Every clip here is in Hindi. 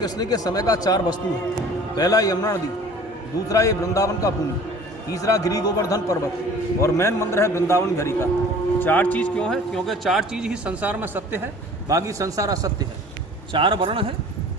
कृष्ण के समय का चार वस्तु है। पहला यमुना नदी, दूसरा ये वृंदावन का भूमि, तीसरा गिरी गोवर्धन पर्वत और मेन मंदिर है वृंदावन घरी का। चार चीज़ क्यों है? क्योंकि चार चीज़ ही संसार में सत्य है, बाकी संसार असत्य है। चार वर्ण है,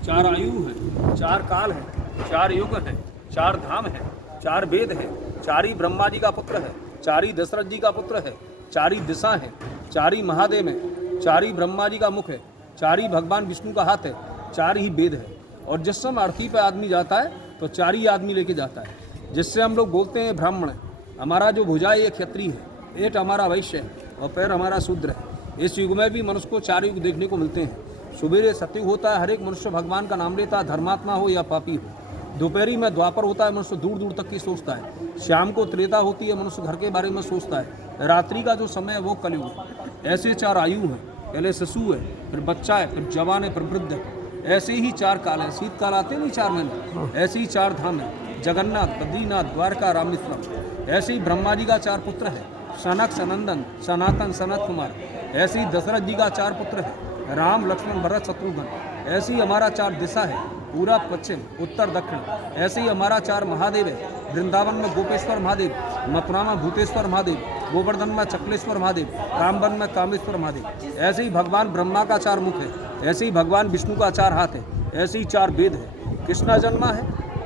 चार आयु है, चार काल है, चार युग है, चार धाम है, चार वेद है, चार ही ब्रह्मा जी का पुत्र है, चार ही दशरथ जी का पुत्र है, चार ही दिशा है, चार ही महादेव है, चार ही ब्रह्मा जी का मुख है, चार ही भगवान विष्णु का हाथ है, चार ही वेद है। और जिस समय अर्थी पे आदमी जाता है तो चार ही आदमी लेके जाता है, जिससे हम लोग बोलते हैं ब्राह्मण। हमारा जो भुजा है ये क्षत्रिय है, पेट हमारा वैश्य है और पैर हमारा शूद्र है। इस युग में भी मनुष्य को चार युग देखने को मिलते हैं। सुबेरे सतयुग होता है, हर एक मनुष्य भगवान का नाम लेता है, धर्मात्मा हो या पापी हो। दोपहरी में द्वापर होता है, मनुष्य दूर दूर तक की सोचता है। शाम को त्रेता होती है, मनुष्य घर के बारे में सोचता है। रात्रि का जो समय है वो कलयुग। ऐसे चार आयु हैं, पहले शिशु है, फिर बच्चा है, फिर जवान है, फिर वृद्ध है। ऐसे ही चार काल हैं, शीतकाल आते नहीं 4 महीने, ऐसे ही चार धाम है, जगन्नाथ, बद्रीनाथ, द्वारका, रामेश्वरम। ऐसे ही ब्रह्मा जी का 4 पुत्र है, सनक, सनंदन, सनातन, सनत कुमार। ऐसे ही दशरथ जी का 4 पुत्र है, राम, लक्ष्मण, भरत, शत्रुघ्न। ऐसे ही हमारा 4 दिशा है, पूरब, पश्चिम, उत्तर, दक्षिण। ऐसे ही हमारा 4 महादेव है, वृंदावन में गोपेश्वर महादेव, मथुरा में भूतेश्वर महादेव, गोवर्धन में चकलेश्वर महादेव, रामबन में कामेश्वर महादेव। ऐसे ही भगवान ब्रह्मा का 4 मुख है, ऐसे ही भगवान विष्णु का 4 हाथ है, ऐसे ही 4 वेद है। कृष्णा जन्मा है,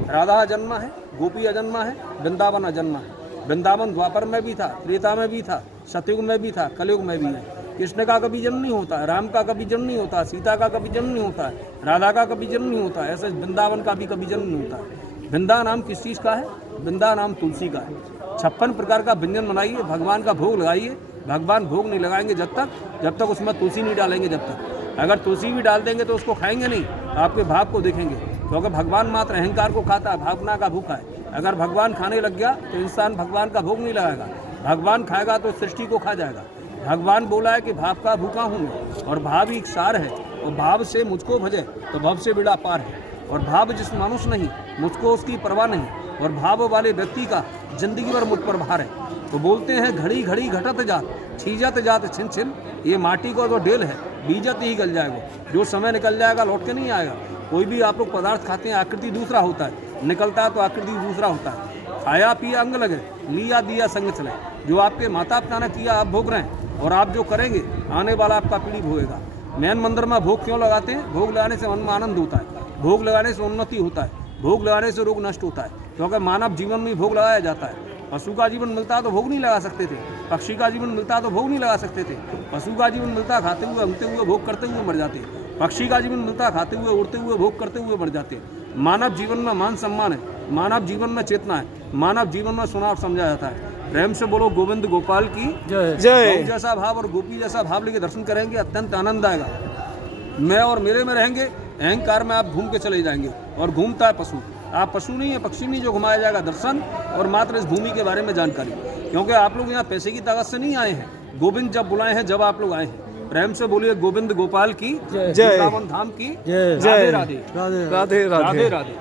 राधा जन्मा है, गोपी अजन्मा है, वृंदावन अजन्मा है। वृंदावन द्वापर में भी था, त्रेता में भी था, सतयुग में भी था, कलयुग में भी है। कृष्ण का कभी जन्म नहीं होता है, राम का कभी जन्म नहीं होता, सीता का कभी जन्म नहीं होता है, राधा का कभी जन्म नहीं होता है, ऐसे वृंदावन का भी कभी जन्म नहीं होता है। वृंदा नाम किस चीज़ का है? वृंदा नाम तुलसी का है। 56 प्रकार का व्यंजन बनाइए, भगवान का भोग लगाइए। भगवान भोग नहीं लगाएंगे जब तक उसमें तुलसी नहीं डालेंगे। जब तक अगर तुलसी भी डाल देंगे तो उसको खाएंगे नहीं, आपके भाव को देखेंगे। क्योंकि भगवान मात्र अहंकार को खाता है, भावना का भूखा है। अगर भगवान खाने लग गया तो इंसान भगवान का भोग नहीं लगाएगा। भगवान खाएगा तो सृष्टि को खा जाएगा। भगवान बोला है कि भाव का भूखा हूँ मैं, और भाव ही सार है, और भाव से मुझको भजे तो भव से बेड़ा पार है। और भाव जिस मनुष्य नहीं, मुझको उसकी परवाह नहीं, और भाव वाले व्यक्ति का जिंदगी भर मुझ पर भार है। तो बोलते हैं घड़ी घड़ी घटत जात, छीजत जात छिन छिन। ये माटी को जो ढेल है, बीजत ही गल जाएगा। जो समय निकल जाएगा लौट के नहीं आएगा। कोई भी आप लोग पदार्थ खाते हैं, आकृति दूसरा होता है, निकलता है तो आकृति दूसरा होता है। खाया पिया अंग लगे, लिया दिया संग चले। जो आपके माता पिता ने किया आप भोग रहे हैं, और आप जो करेंगे आने वाला आपका पीढ़ी भोगेगा। मैन मंदिर में भोग क्यों लगाते हैं? भोग लगाने से मन में आनंद होता है, भोग लगाने से उन्नति होता है, भोग लगाने से रोग नष्ट होता है। क्योंकि मानव जीवन में भोग लगाया जाता है। पशु का जीवन मिलता तो भोग नहीं लगा सकते थे, पक्षी का जीवन मिलता तो भोग नहीं लगा सकते थे। पशु का जीवन मिलता खाते हुए, उगते हुए, भोग करते हुए मर जाते। पक्षी का जीवन मिलता खाते हुए, उड़ते हुए, भोग करते हुए मर जाते। मानव जीवन में मान सम्मान है, मानव जीवन में चेतना है, मानव जीवन में सुनाव समझा जाता है। प्रेम से बोलो गोविंद गोपाल की जय। जय। जैसा भाव और गोपी जैसा भाव लेके दर्शन करेंगे, अत्यंत आनंद आएगा। मैं और मेरे में रहेंगे, अहंकार में आप घूम के चले जाएंगे। और घूमता है पशु, आप पशु नहीं है, पक्षी नहीं, जो घुमाया जाएगा दर्शन और मात्र इस भूमि के बारे में जानकारी। क्योंकि आप लोग यहाँ पैसे की ताकत से नहीं आए हैं, गोविंद जब बुलाए हैं जब आप लोग आए हैं। प्रेम से बोलिए गोविंद गोपाल की जय, वृंदावन धाम की जय। राधे राधे, राधे राधे, राधे राधे।